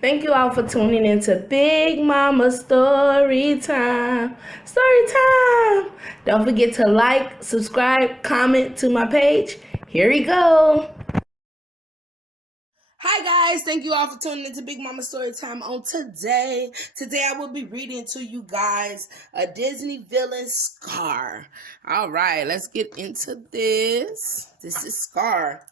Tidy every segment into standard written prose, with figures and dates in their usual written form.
Thank you all for tuning into Big Mama Story Time. Story Time! Don't forget to like, subscribe, comment to my page. Here we go. Hi guys, thank you all for tuning into Big Mama Story Time on today. Today I will be reading to you guys a Disney villain, Scar. All right, let's get into this. This is Scar.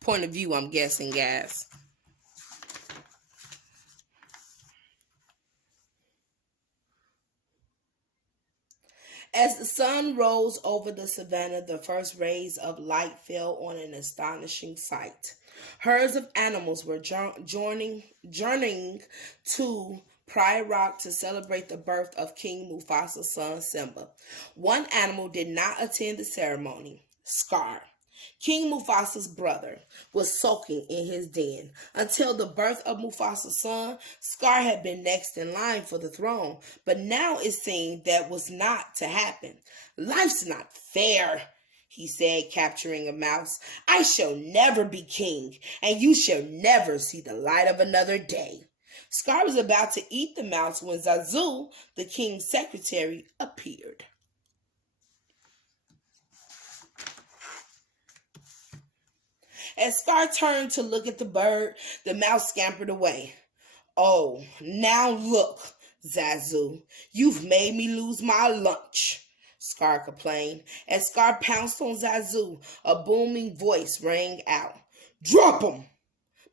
Point of view, I'm guessing, guys. As the sun rose over the savannah, the first rays of light fell on an astonishing sight. Herds of animals were journeying to Pride Rock to celebrate the birth of King Mufasa's son Simba. One animal did not attend the ceremony, Scar. King Mufasa's brother was sulking in his den. Until the birth of Mufasa's son, Scar had been next in line for the throne, but now it seemed that was not to happen. Life's not fair, he said, capturing a mouse. I shall never be king, and you shall never see the light of another day. Scar was about to eat the mouse when Zazu, the king's secretary, appeared. As Scar turned to look at the bird, the mouse scampered away. Oh, now look, Zazu, you've made me lose my lunch, Scar complained. As Scar pounced on Zazu, a booming voice rang out. Drop him!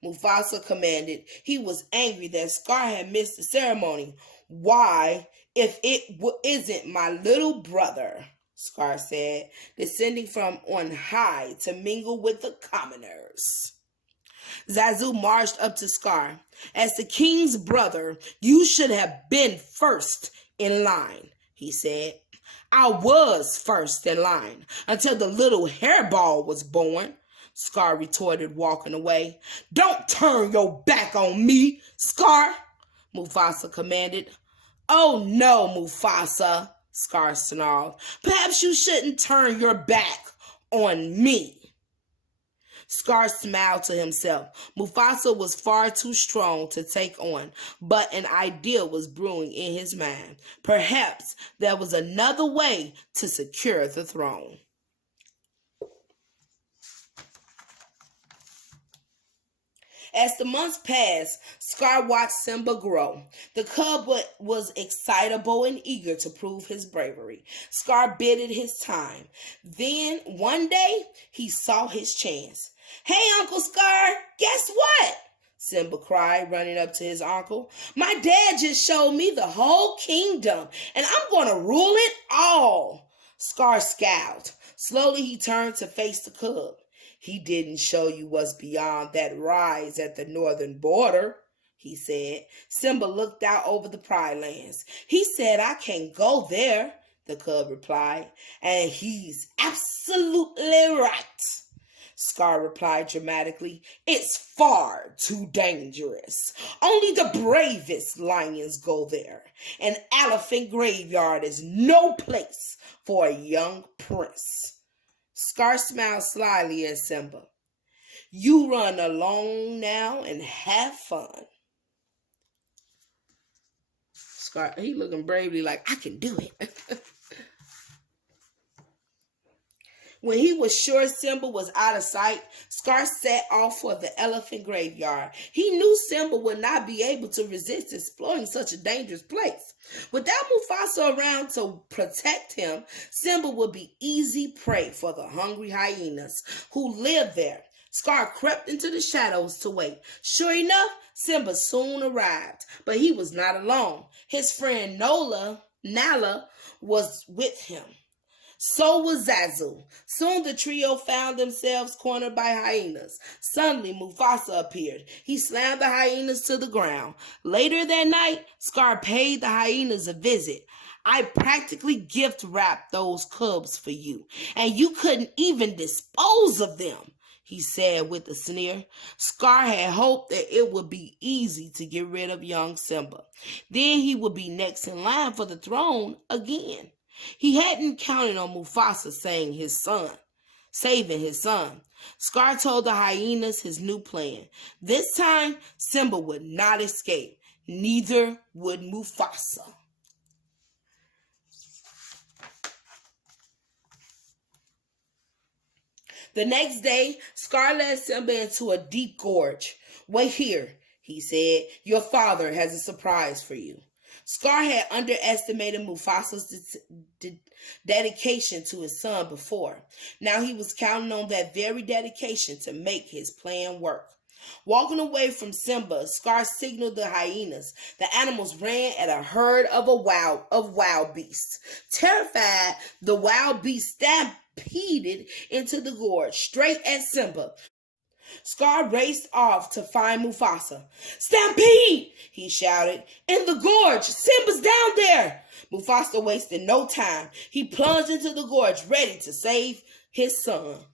Mufasa commanded. He was angry that Scar had missed the ceremony. Why, if it isn't my little brother? Scar said, descending from on high to mingle with the commoners. Zazu marched up to Scar. As the king's brother, you should have been first in line, he said. I was first in line until the little hairball was born, Scar retorted, walking away. Don't turn your back on me, Scar, Mufasa commanded. Oh no, Mufasa, Scar snarled. Perhaps you shouldn't turn your back on me. Scar smiled to himself. Mufasa was far too strong to take on, but an idea was brewing in his mind. Perhaps there was another way to secure the throne. As the months passed, Scar watched Simba grow. The cub was excitable and eager to prove his bravery. Scar bided his time. Then, one day, he saw his chance. Hey, Uncle Scar, guess what? Simba cried, running up to his uncle. My dad just showed me the whole kingdom, and I'm going to rule it all. Scar scowled. Slowly, he turned to face the cub. He didn't show you what's beyond that rise at the northern border, he said. Simba looked out over the Pride Lands. He said, I can't go there, the cub replied. And he's absolutely right, Scar replied dramatically. It's far too dangerous. Only the bravest lions go there. An elephant graveyard is no place for a young prince. Scar smiled slyly at Simba. You run along now and have fun. Scar, he looking bravely like, I can do it. When he was sure Simba was out of sight, Scar set off for the elephant graveyard. He knew Simba would not be able to resist exploring such a dangerous place. Without Mufasa around to protect him, Simba would be easy prey for the hungry hyenas who lived there. Scar crept into the shadows to wait. Sure enough, Simba soon arrived, but he was not alone. His friend Nala was with him. So was Zazu. Soon the trio found themselves cornered by hyenas. Suddenly, Mufasa appeared. He slammed the hyenas to the ground. Later that night, Scar paid the hyenas a visit. I practically gift wrapped those cubs for you, and you couldn't even dispose of them, he said with a sneer. Scar had hoped that it would be easy to get rid of young Simba. Then he would be next in line for the throne again. He hadn't counted on Mufasa saying his son. saving his son. Scar told the hyenas his new plan. This time, Simba would not escape. Neither would Mufasa. The next day, Scar led Simba into a deep gorge. "Wait here," he said. "Your father has a surprise for you." Scar had underestimated Mufasa's dedication to his son before. Now he was counting on that very dedication to make his plan work. Walking away from Simba, Scar signaled the hyenas. The animals ran at a herd of wild beasts. Terrified, the wild beasts stampeded into the gorge, straight at Simba. Scar raced off to find Mufasa. "Stampede!" he shouted. "In the gorge! Simba's down there!" Mufasa wasted no time. He plunged into the gorge, ready to save his son.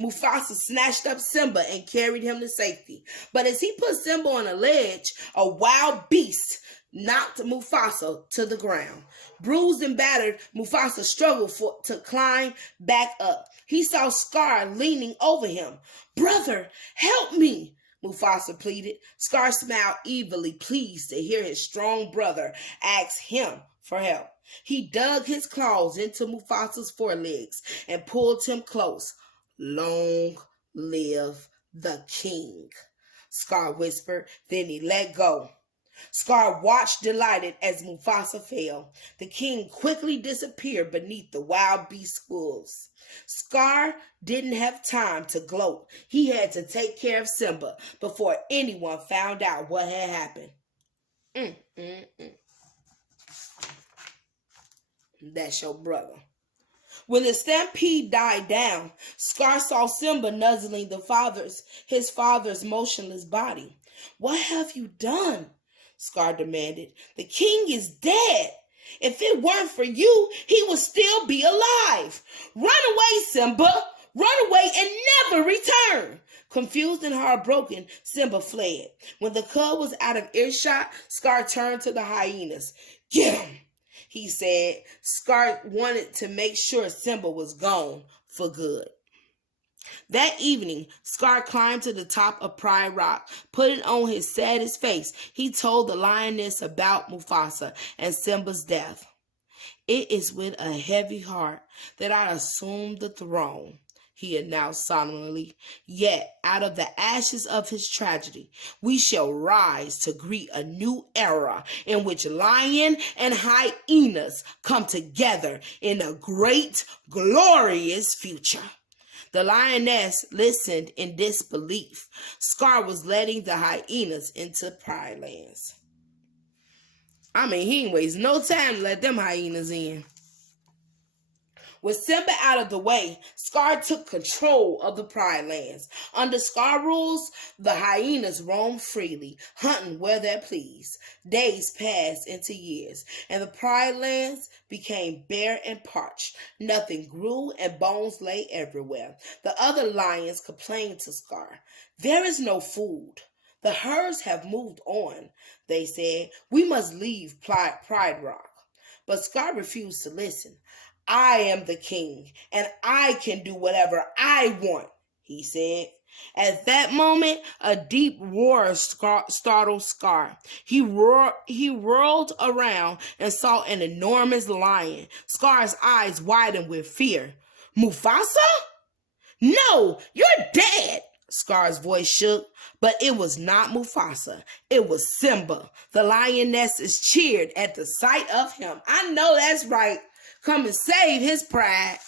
Mufasa snatched up Simba and carried him to safety. But as he put Simba on a ledge, a wild beast knocked Mufasa to the ground. Bruised and battered, Mufasa struggled to climb back up. He saw Scar leaning over him. "Brother, help me," Mufasa pleaded. Scar smiled evilly, pleased to hear his strong brother ask him for help. He dug his claws into Mufasa's forelegs and pulled him close. "Long live the king," Scar whispered. Then he let go. Scar watched delighted as Mufasa fell. The king quickly disappeared beneath the wild beast's hooves. Scar didn't have time to gloat. He had to take care of Simba before anyone found out what had happened. That's your brother. When the stampede died down, Scar saw Simba nuzzling his father's motionless body. "What have you done?" Scar demanded. "The king is dead. If it weren't for you, he would still be alive. Run away, Simba. Run away and never return." Confused and heartbroken, Simba fled. When the cub was out of earshot, Scar turned to the hyenas. "Get him," he said. Scar wanted to make sure Simba was gone for good. That evening, Scar climbed to the top of Pride Rock. Putting on his saddest face, he told the lioness about Mufasa and Simba's death. "It is with a heavy heart that I assumed the throne," he announced solemnly. "Yet, out of the ashes of his tragedy, we shall rise to greet a new era in which lion and hyenas come together in a great, glorious future." The lioness listened in disbelief. Scar was letting the hyenas into Pride Lands. He ain't waste no time to let them hyenas in. With Simba out of the way, Scar took control of the Pride Lands. Under Scar rules, the hyenas roamed freely, hunting where they pleased. Days passed into years, and the Pride Lands became bare and parched. Nothing grew, and bones lay everywhere. The other lions complained to Scar. "There is no food. The herds have moved on," they said. "We must leave Pride Rock." But Scar refused to listen. "I am the king, and I can do whatever I want," he said. At that moment, a deep roar startled Scar. He whirled around and saw an enormous lion. Scar's eyes widened with fear. "Mufasa? No, you're dead!" Scar's voice shook, but it was not Mufasa. It was Simba. The lionesses cheered at the sight of him. I know that's right. Come and save his pride.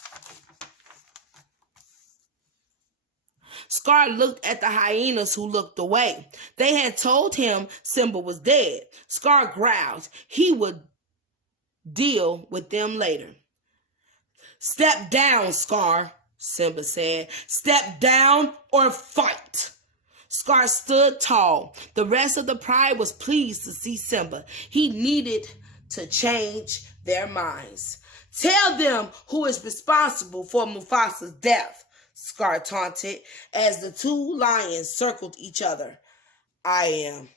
Scar looked at the hyenas who looked away. They had told him Simba was dead. Scar growled. He would deal with them later. "Step down, Scar," Simba said. "Step down or fight." Scar stood tall. The rest of the pride was pleased to see Simba. He needed to change their minds. "Tell them who is responsible for Mufasa's death," Scar taunted as the two lions circled each other. "I am,"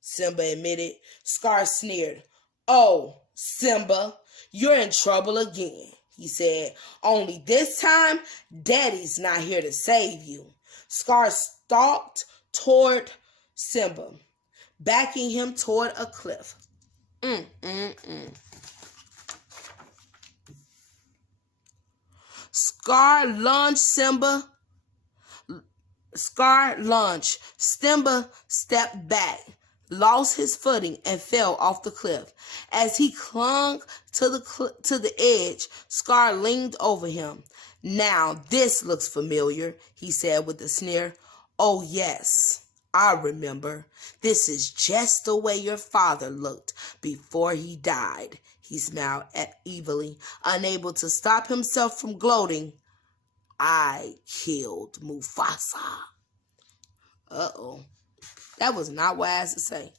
Simba admitted. Scar sneered. "Oh, Simba, you're in trouble again," he said. Only this time, Daddy's not here to save you. Scar stalked toward Simba, backing him toward a cliff. Scar lunged. Simba stepped back, lost his footing, and fell off the cliff. As he clung to the edge, Scar leaned over him. Now this looks familiar, he said with a sneer. Oh yes, I remember. This is just the way your father looked before he died. He smiled evilly, unable to stop himself from gloating. I killed Mufasa. Uh-oh. That was not wise to say.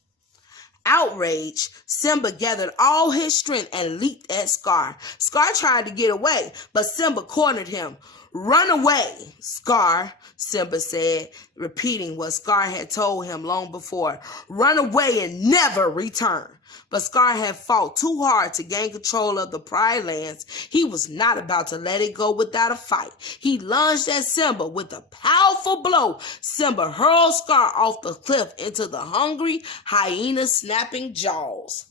Outraged, Simba gathered all his strength and leaped at Scar. Scar tried to get away, but Simba cornered him. Run away, Scar, Simba said, repeating what Scar had told him long before. Run away and never return. But Scar had fought too hard to gain control of the Pride Lands. He was not about to let it go without a fight. He lunged at Simba with a powerful blow. Simba hurled Scar off the cliff into the hungry hyena's snapping jaws.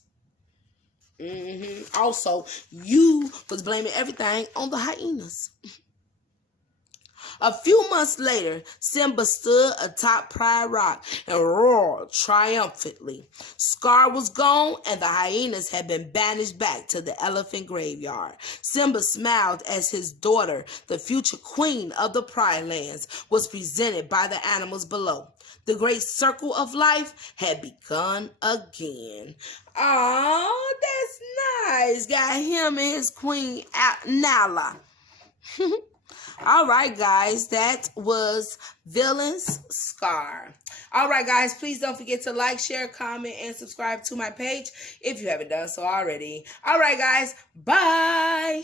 Also, you was blaming everything on the hyenas. A few months later, Simba stood atop Pride Rock and roared triumphantly. Scar was gone, and the hyenas had been banished back to the elephant graveyard. Simba smiled as his daughter, the future queen of the Pride Lands, was presented by the animals below. The great circle of life had begun again. Oh, that's nice. Got him and his queen, Nala. All right, guys, that was Villain's Scar. All right, guys, please don't forget to like, share, comment, and subscribe to my page if you haven't done so already. All right, guys, bye.